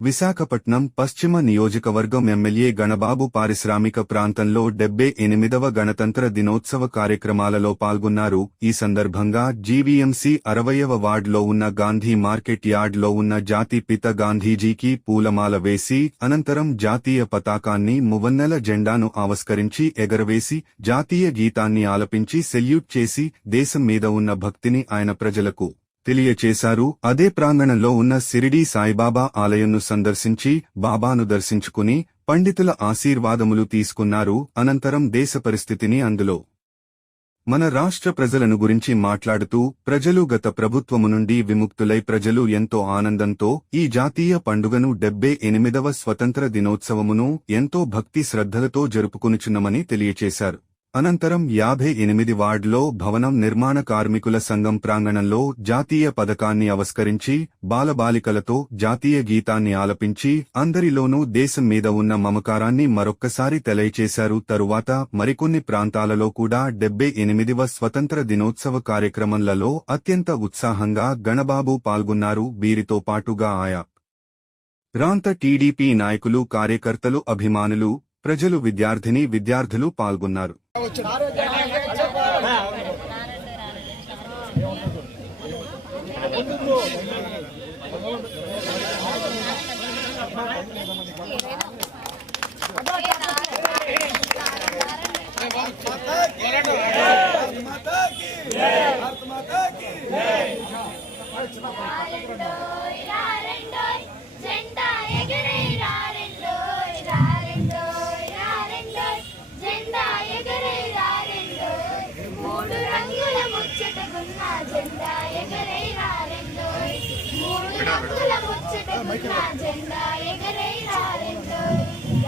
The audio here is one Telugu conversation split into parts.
విశాఖపట్నం పశ్చిమ నియోజకవర్గం ఎమ్మెల్యే గణబాబు పారిశ్రామిక ప్రాంతంలో డెబ్బై ఎనిమిదవ గణతంత్ర దినోత్సవ కార్యక్రమాలలో పాల్గొన్నారు. ఈ సందర్భంగా జీవీఎంసీ అరవయవ వార్డులో ఉన్న గాంధీ మార్కెట్ యార్డ్లో ఉన్న జాతి పిత గాంధీజీకి పూలమాల వేసి అనంతరం జాతీయ పతాకాన్ని మువన్నెల జెండాను ఆవిష్కరించి ఎగరవేసి జాతీయ గీతాన్ని ఆలపించి సెల్యూట్ చేసి దేశం మీద ఉన్న భక్తిని ఆయన ప్రజలకు తెలియచేశారు. అదే ప్రాంగణంలో ఉన్న సిరిడీ సాయిబాబా ఆలయంను సందర్శించి బాబాను దర్శించుకుని పండితుల ఆశీర్వాదములు తీసుకున్నారు. అనంతరం దేశ పరిస్థితిని అందులో మన రాష్ట్ర ప్రజలను గురించి మాట్లాడుతూ ప్రజలు గత ప్రభుత్వము నుండి విముక్తులై ప్రజలు ఎంతో ఆనందంతో ఈ జాతీయ పండుగను డెబ్బే ఎనిమిదవ స్వతంత్ర దినోత్సవమును ఎంతో భక్తి శ్రద్ధలతో జరుపుకునుచున్నమని తెలియచేశారు. అనంతరం యాభై ఎనిమిది వార్డులో భవనం నిర్మాణ కార్మికుల సంఘం ప్రాంగణంలో జాతీయ పథకాన్ని అవస్కరించి బాలబాలికలతో జాతీయ గీతాన్ని ఆలపించి అందరిలోనూ దేశం మీద ఉన్న మమకారాన్ని మరొక్కసారి తెలియచేశారు. తరువాత మరికొన్ని ప్రాంతాలలో కూడా డెబ్బై ఎనిమిదివ స్వతంత్ర దినోత్సవ కార్యక్రమంలలో అత్యంత ఉత్సాహంగా గణబాబు పాల్గొన్నారు. వీరితో పాటుగా ఆయా ప్రాంత టీడీపీ నాయకులు కార్యకర్తలు అభిమానులు ప్రజలు విద్యార్థిని విద్యార్థులు పాల్గొన్నారు. चढ़ा रहे జెండా ఎగరే రారెండోయ్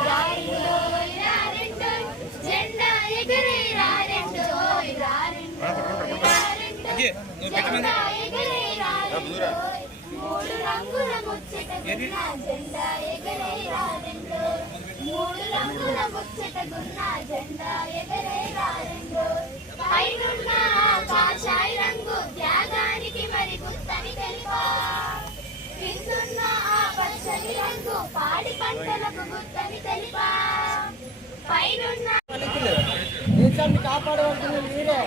రారెండోయ్ రారెండోయ్ జెండా ఎగరే రారెండోయ్ రారెండోయ్ రారెండోయ్ జెండా ఎగరే రారెండోయ్ మూడు రంగుల ముచ్చట గున్న జెండా ఎగరే రారెండోయ్ మూడు రంగుల ముచ్చట గున్న జెండా ఎగరే రారెండోయ్ పైనున్న కాషాయ రంగు త్యాగానికి మరి గుర్తని తెలిపా? కిందున్న ఆ పచ్చని రంగు పాడి పంటలకు గుర్తని తెలిపా. పైనున్న దేశాన్ని కాపాడవలసిన మీరే.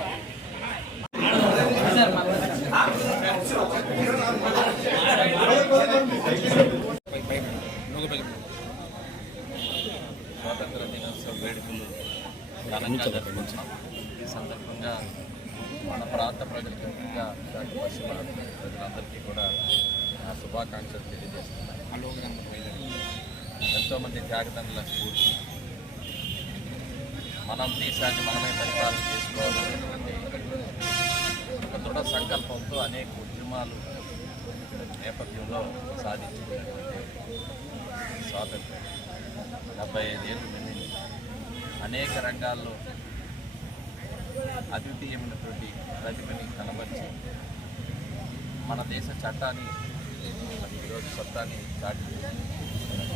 స్వాతంత్ర దినోత్సవ వేడుకలు ఘనంగా జరుపుకుంటున్నాం. ఈ సందర్భంగా మన ప్రాంత ప్రజలకు ముఖ్యంగా విశాఖ పశ్చిమ ప్రజలందరికీ కూడా నా శుభాకాంక్షలు తెలియజేస్తున్నాను ఎంతోమంది త్యాగదండ్రుల స్ఫూర్తి. మనం దేశాన్ని మనమే పరిపాలన చేసుకోవాలనేటువంటి ఒక దృఢ సంకల్పంతో అనేక ఉద్యమాలు నేపథ్యంలో సాధించుకున్నటువంటి స్వాతంత్రం డెబ్బై ఐదేళ్ళు నిండింది. అనేక రంగాల్లో అద్వితీయమైనటువంటి ప్రతిభని కనబరిచి మన దేశ చట్టాన్ని మరి ఈరోజు చట్టాన్ని దాటి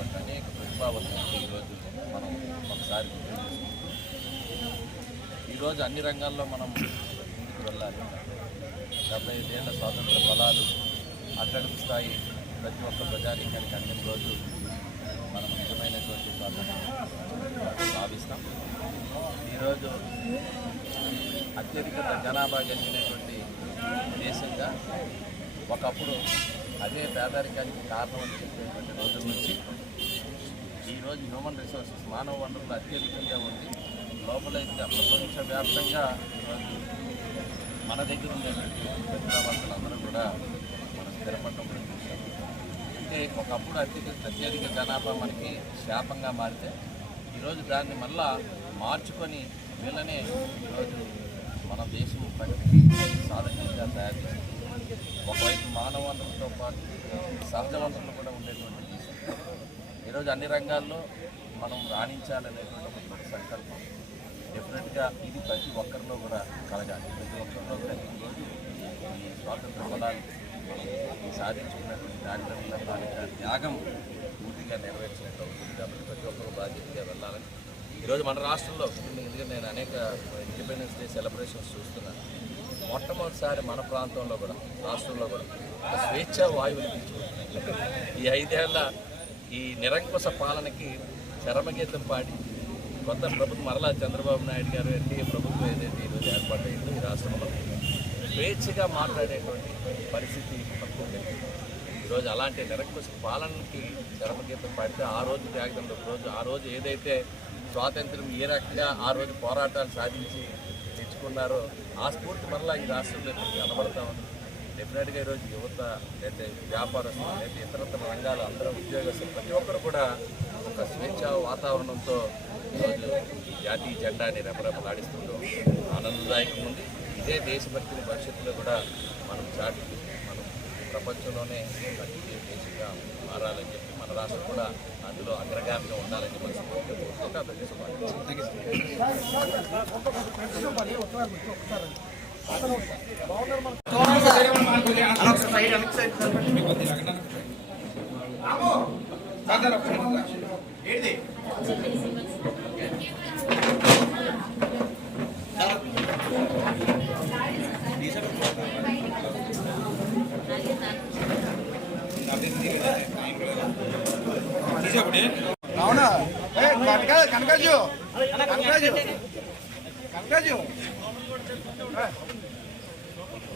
చెప్పినటువంటి అనేక ప్రతిభావంతులకు ఈరోజు మనం ఒకసారి ఈరోజు అన్ని రంగాల్లో మనం ముందుకు వెళ్ళాలి. డెబ్బై ఐదేళ్ళ స్వాతంత్ర బలాలు అట్టడుగు స్థాయి ప్రతి ఒక్క ప్రజానీకానికి అందిన రోజు మనం నిజమైనటువంటి స్వాతంత్రం భావిస్తాం. ఈరోజు అత్యధిక జనాభా కలిగినటువంటి దేశంగా ఒకప్పుడు అదే పేదరికానికి కారణం అని చెప్పేటువంటి రోజుల నుంచి ఈరోజు హ్యూమన్ రిసోర్సెస్ మానవ వనరులు అత్యధికంగా ఉంది. లోపలైతే ప్రపంచవ్యాప్తంగా ఈరోజు మన దగ్గర ఉండేటువంటి ప్రతిభావంతులందరూ కూడా మనం స్థిరపడటం చూసాం అంటే ఒకప్పుడు అత్యధిక అత్యధిక జనాభా మనకి శాపంగా మారితే ఈరోజు దాన్ని మళ్ళా మార్చుకొని వీళ్ళనే ఈరోజు మన దేశం ప్రగతికి సాధకంగా తయారు చేస్తుంది ఒకవైపు మానవ వనరులతో పాటు సహజ వనరులు కూడా ఉండేటువంటి ఈరోజు అన్ని రంగాల్లో మనం రాణించాలనేటువంటి ఒక దృఢ సంకల్పం. డెఫినెట్గా ఇది ప్రతి ఒక్కరిలో కూడా కలగాలి. ప్రతి ఒక్కరిలో కలిగిన ఈ స్వాతంత్ర ఫలాలు మనం ఈ సాధించుకున్నటువంటి త్యాగదల బాలిక త్యాగం పూర్తిగా నెరవేర్చినట్టు అవుతుంది కాబట్టి ప్రతి ఒక్కరు బాధ్యతగా వెళ్ళాలని. ఈరోజు మన రాష్ట్రంలో ఎందుకంటే నేను అనేక ఇండిపెండెన్స్ డే సెలబ్రేషన్స్ చూస్తున్నాను మొట్టమొదటిసారి మన ప్రాంతంలో కూడా రాష్ట్రంలో కూడా స్వేచ్ఛ వాయువులు ఈ ఐదేళ్ళ ఈ నిరంకుశ పాలనకి చరమగీతం పాడి కొత్త ప్రభుత్వం మరలా చంద్రబాబు నాయుడు గారు ఎన్డీఏ ప్రభుత్వం ఏదైతే ఈరోజు ఏర్పాటైందో ఈ రాష్ట్రంలో స్వేచ్ఛగా మాట్లాడేటువంటి పరిస్థితి తక్కువ ఈరోజు అలాంటి నిరంకుశ పాలనకి చరమగీతం పాడితే ఆ రోజు త్యాగదండ రోజు ఆ రోజు ఏదైతే స్వాతంత్రం ఏ రకంగా ఆ రోజు పోరాటాలు సాధించి తెచ్చుకున్నారో ఆ స్ఫూర్తి మరలా ఈ రాష్ట్రంలో ఇప్పుడు కనబడతా ఉంది. డెఫినెట్గా ఈరోజు యువత లేదా వ్యాపారస్తులు లేదా ఇతరత్ర రంగాలు అందరూ ఉద్యోగస్తులు ప్రతి ఒక్కరు కూడా ఒక స్వేచ్ఛ వాతావరణంతో ఈరోజు జాతీయ జెండాని రెపరెపలాడిస్తుండడం ఆనందదాయకం ఉంది. ఇదే దేశభక్తిని భవిష్యత్తులో కూడా మనం చాటి మనం ప్రపంచంలోనే రాజకీయ దేశంగా మారాలని చెప్పి మన రాష్ట్రం కూడా అందులో అగ్రగామిగా ఉండాలని మనస్ఫూర్తిగా కోరుకుంటూ అందరికీ శుభాకాంక్షలు అవునా? కనకాజు కనక- కనకరాజు.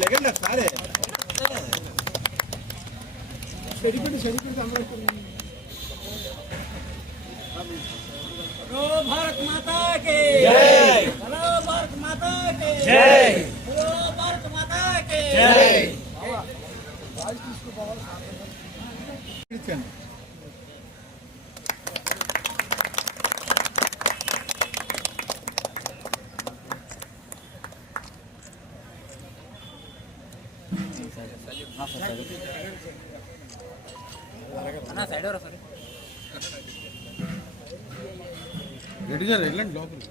లేకండి సారే సరిపెట్టి సరిపెట్టి అందరూ जय बोलो भारत माता के जय ఇచ్చాను అన్న సైడ్ ఎవరు సరే రెడ్డి గారు వెళ్ళండి లోపలికి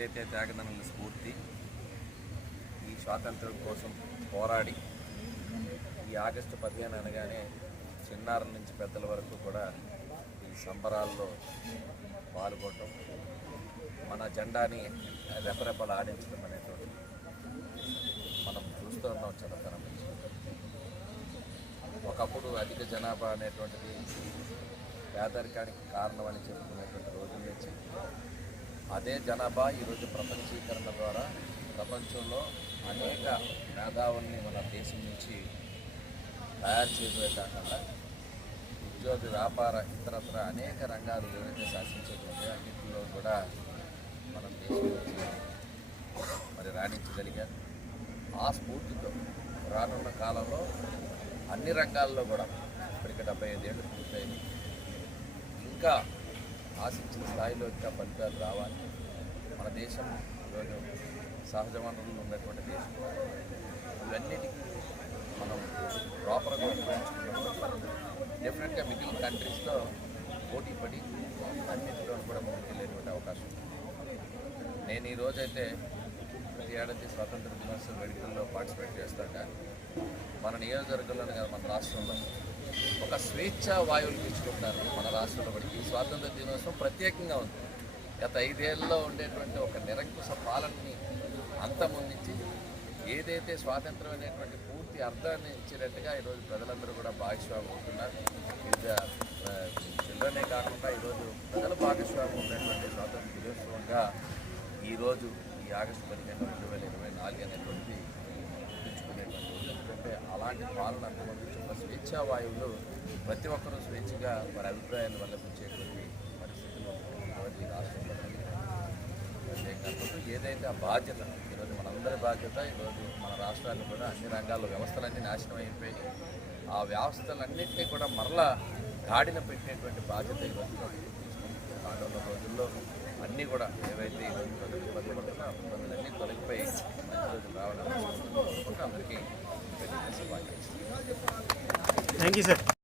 ఏదైతే త్యాగదనం స్ఫూర్తి ఈ స్వాతంత్రం కోసం పోరాడి ఈ ఆగస్టు పదిహేను అనగానే చిన్నారుల నుంచి పెద్దల వరకు కూడా ఈ సంబరాల్లో పాల్గొనడం మన జెండాని రెపరెపలు ఆడించడం అనేటువంటి మనం చూస్తూ ఉన్నాం చిన్నతనం నుంచి. ఒకప్పుడు అధిక జనాభా అనేటువంటిది పేదరికానికి కారణం అని చెప్పుకునేటువంటి రోజుల నుంచి అదే జనాభా ఈరోజు ప్రపంచీకరణ ద్వారా ప్రపంచంలో అనేక మేధావుల్ని మన దేశం నుంచి తయారు చేసే కాకుండా ఉద్యోగ వ్యాపార ఇతరత్ర అనేక రంగాలు ఏవైతే శాసించేటువంటి అన్నింటిలో కూడా మనం దేశం నుంచి మరి రాణించగలిగారు ఆ స్ఫూర్తితో రానున్న కాలంలో అన్ని రంగాల్లో కూడా ఇప్పటికి డెబ్బై ఐదేళ్ళు పూర్తయింది ఇంకా ఆశించిన స్థాయిలో ఇంకా ఫలితాలు రావాలి. మన దేశం ఈరోజు సహజ వనరులు ఉన్నటువంటి దేశం. ఇవన్నిటికీ మనం ప్రాపర్గా ఉపయోగించుకున్నప్పుడు డెఫినెట్గా మిగిలిన కంట్రీస్తో పోటీ పడి అన్నింటిలో కూడా ముందుకెళ్ళేటువంటి అవకాశం ఉంది. నేను ఈరోజైతే ప్రతి ఏడాది స్వాతంత్ర దినోత్సవ వేడుకల్లో పార్టిసిపేట్ చేస్తాక మన నియోజకవర్గంలోనే కాదు మన రాష్ట్రంలో. ఒక స్వేచ్ఛ వాయువులు తెచ్చుకుంటారు మన రాష్ట్రంలో ఈ స్వాతంత్ర దినోత్సవం ప్రత్యేకంగా ఉంది. గత ఐదేళ్ళలో ఉండేటువంటి ఒక నిరంకుశ పాలనని అంతమొందించి ఏదైతే స్వాతంత్రం అనేటువంటి పూర్తి అర్థాన్ని ఇచ్చినట్టుగా ఈరోజు ప్రజలందరూ కూడా భాగస్వామి అవుతున్నారు. వివిధ చిల్డ్రనే కాకుండా ఈరోజు ప్రజల భాగస్వామి ఉన్నటువంటి స్వాతంత్ర దినోత్సవంగా ఈరోజు ఈ ఆగస్టు పదిహేను రెండు వేల ఇరవై నాలుగు అనేటువంటి గుర్తుంచుకునేటువంటి అంటే ఎందుకంటే అలాంటి పాలన అంతమందించి స్వేచ్ఛావాయువులు వాయువులు ప్రతి ఒక్కరూ స్వేచ్ఛగా వారి అభిప్రాయాలు వెల్లపించేటువంటి పరిస్థితులు ఈరోజు ఈ రాష్ట్రంలో కలిగాయి. ఏదైతే ఆ బాధ్యత ఈరోజు మనందరి బాధ్యత ఈరోజు మన రాష్ట్రాల్లో కూడా అన్ని రంగాల్లో వ్యవస్థలన్నీ నాశనం అయిపోయినాయి. ఆ వ్యవస్థలన్నింటినీ కూడా మరలా గాడిన పెట్టేటువంటి బాధ్యత ఈరోజు రానున్న రోజుల్లో అన్నీ కూడా ఏవైతే ఈరోజు ఇబ్బంది పడుతున్నా ఇబ్బందులన్నీ తొలగిపోయి మంచి రోజులు రావాలని అందరికీ Thank you, sir.